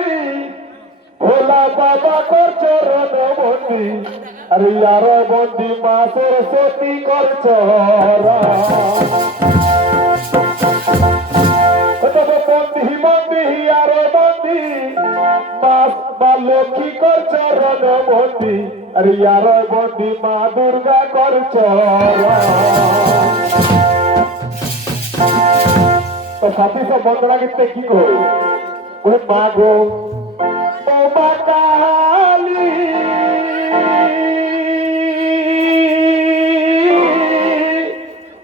বন্দি ভোলা বাবা কর চরণ বন্দি আরে ইয়ার বন্দি মা সরস্বতী কর বন্দি বন্দি ইয়ার বন্দি মা লক্ষ্মী কর চরণ বন্দি আরে ইয়ার বন্দি মা দুর্গা কর তো সাথী সব বন্দনা গীতে কি করে ওরে মা গো ও মা কালী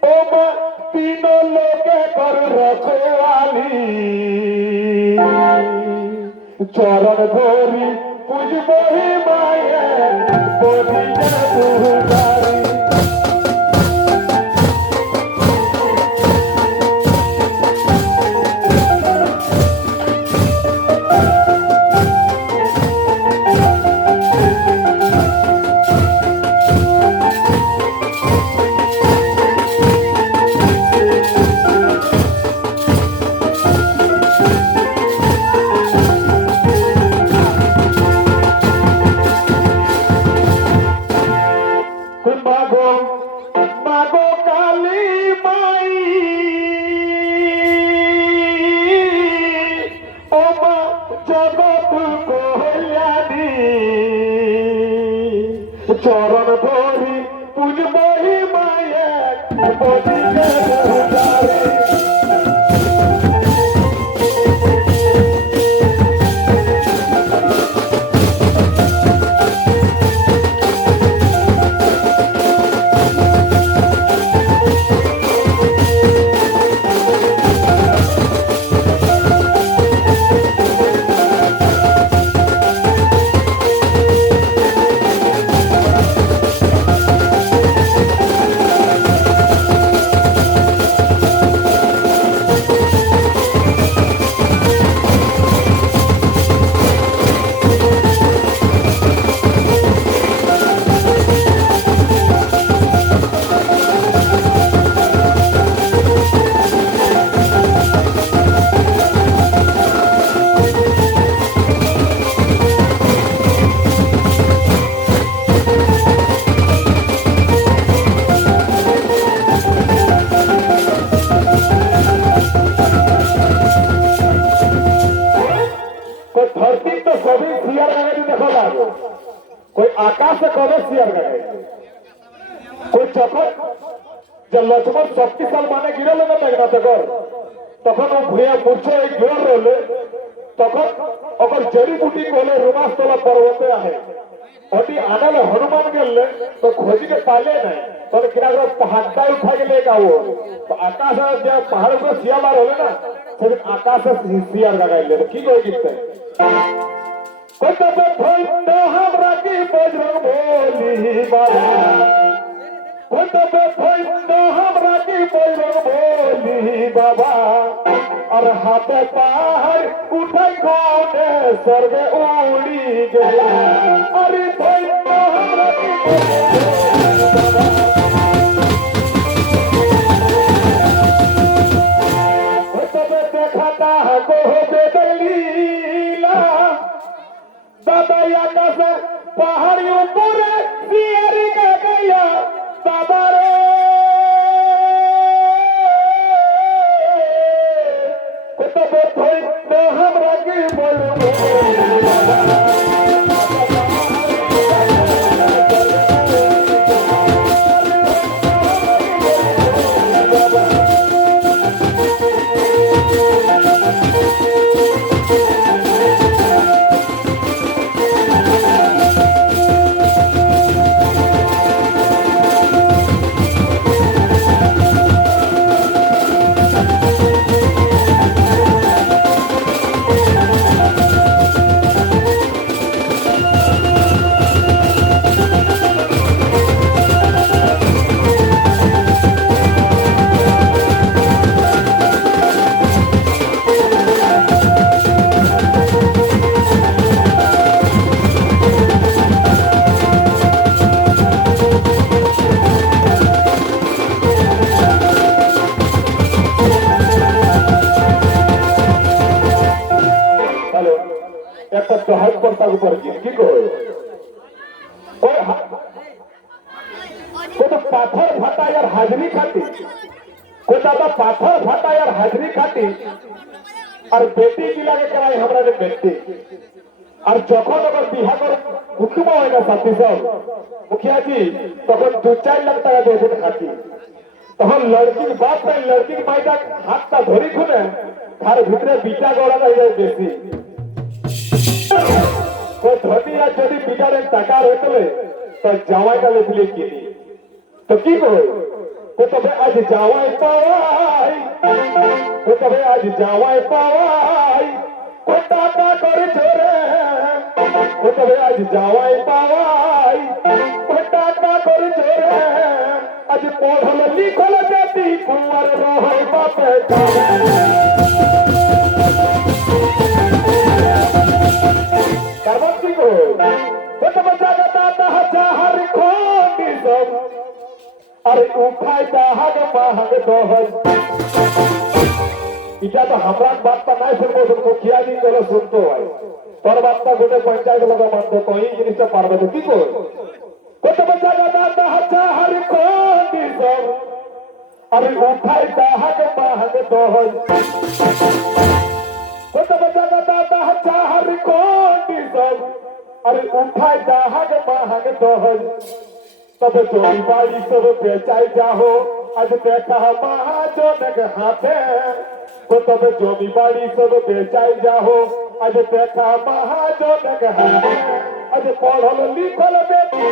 ও মা তিন লোকে কর রখওয়ালি চরণ ধরি পুজবো হে মায়ের বদি দুর্গারি মাগো কালী মাই ও মা জগৎ কল্যাণী চরণ ধরি পুজবহি মায়ের বদিকে দুর্গারি धरती तो सभी सियर गाड़ी देखो लागो कोई आकाश से कबे सियर गाड़ी कोई चखन जब लक्ष्मण शक्तिशाल माने गिरे लगे मेघनाथ कर तखन वो भूया मूर्छे एक जोर रोले तखन अगर जड़ी बूटी कोले रुमास तोला पर्वते आहे अटी आनाले हनुमान गेले तो खोजी के पाले नहीं तो किनारे पहाड़ उठा के लेके आओ तो आकाश जब पहाड़ पर सिया मार होले ना फिर आकाश से सियर गाड़ी ले की कोई गिरते कतबे भइल हमरा की बजरंग बोली बाबा कतबे भइल हमरा की बजरंग बोली बाबा और हाथे पहाड़ उठै कोने स्वर्ग उड़ी गया अरे भइल हमरा की कतबे देखता को बेदलीला दादा आकाश पहाड़ी ऊपर सियर के गया दादा रे कतबे भइल हमरा की बोलबो একটা জহাজ পড়তার উপর কি কই ওই কোথা পাথর ফাটায় আর হাজরি খাটি কোথা পাথর ফাটায় আর হাজরি খাটি আর বেটি কি লাগে কেন আমরা বেটি আর যখন ওর বিহা করে কুটুম হয় না সাথী সব মুখিয়াজি তখন 2-4 লাখ টাকা দিয়ে খাটি তখন লড়কির বাপ নাই লড়কির মাইটা হাতটা ধরি খুলে তার ভিতরে বিটা গড়া যায় বেশি ধনী আর যদি বিটারের টাকা হইতলে তো জামাইটা লেবুলে কিনি তো কি কই তবে আজ জামাই পাওয়াই তবে আজ জামাই পাওয়াই টাকা করে চোরে তবে আজ জামাই পাওয়াই টাকা করে চোরে আজ পড়ল লিখল বেটি কুমার রহল বাপে কারবার কি কই তবে জায়গাটা তাহা যাহার খোঁটি সব আরে উঠাই তাহাগ মাহাগ দহজ এটা তো हमरा बात নাই শুনবো মুখিয়া জি করে শুনতো হয় তোর বার্তা গোটে পঞ্চায়েত লোক মানতো তো এই জিনিসটা পারবে তো কি কর কত বাচ্চা দাদা হাচ্ছা হরি কোটি সব আরে উঠাই তাহাগ মাহাগ দহজ কত বাচ্চা দাদা হাচ্ছা হরি কোটি সব আরে উঠাই তাহাগ মাহাগ দহজ তবে জমি বাড়ি সব বেচাই যাও আজ দেখা মহাজনক হাতে তবে জমি বাড়ি সব বেচাই যাও আজ দেখা মহাজনক হাতে আজ পড়ল লিখল বেটি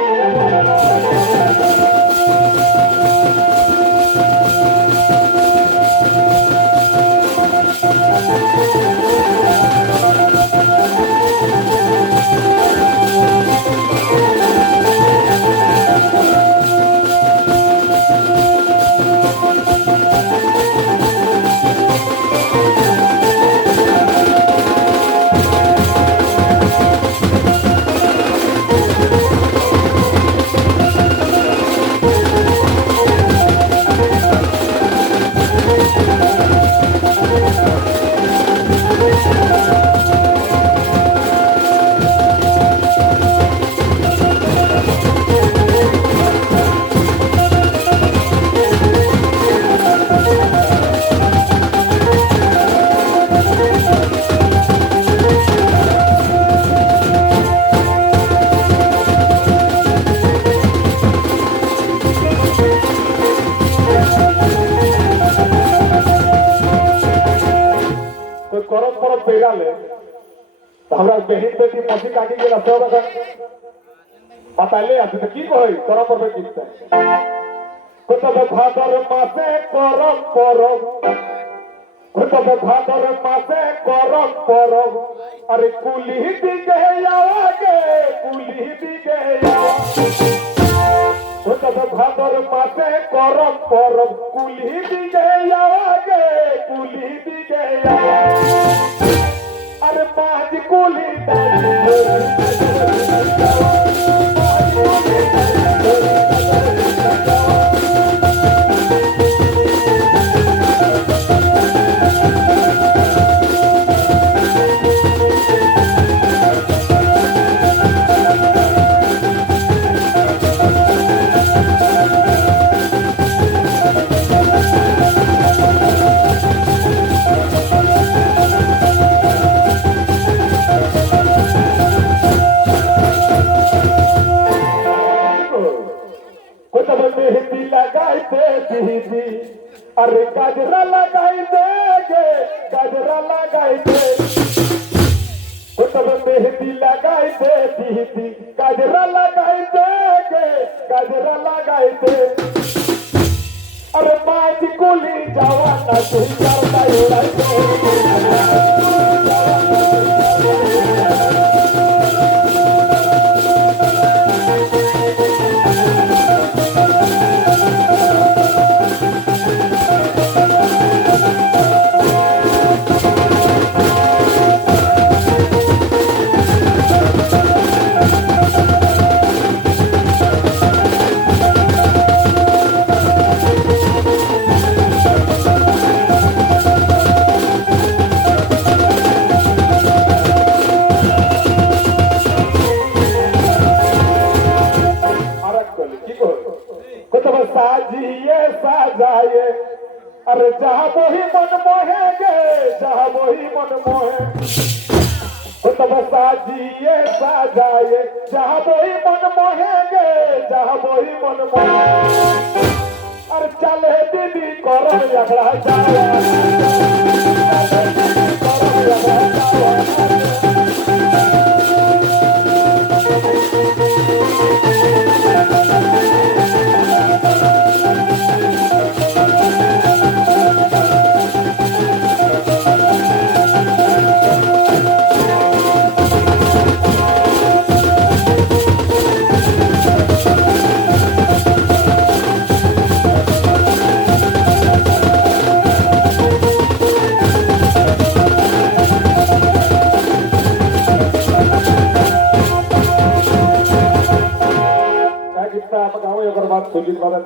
हमरा बहन बेटी मसी काटी गेला सब बताइले आज तो की कहि तोरा पर किछता কতবে ভাদর মাসে করম পরব কতবে ভাদর মাসে করম পরব আরে কুলি দিকে আওয়াগে কুলি দিকে কতবে ভাদর মাসে করম পরব কুলি দিকে আওয়াগে কুলি দিকে আরে পাঁচ কুলি अरे गजरा लगाई देगे गजरा लगाई दे तब मेहंदी लगाई दे दीदी गजरा लगाई देगे गजरा लगाई दे अरे बाज कुली जवाना तू करता उड़ाई दे अरे जहाँ वही मन मोहेंगे, जहाँ वही मन मोहे, वो तब साजिए साजाए, जहाँ वही मन मोहेंगे, जहाँ वही मन मोहे। अरे चले दीदी करो झगड़ा जाए, करो झगड़ा जाए। गाँव बात सुजीत बाबा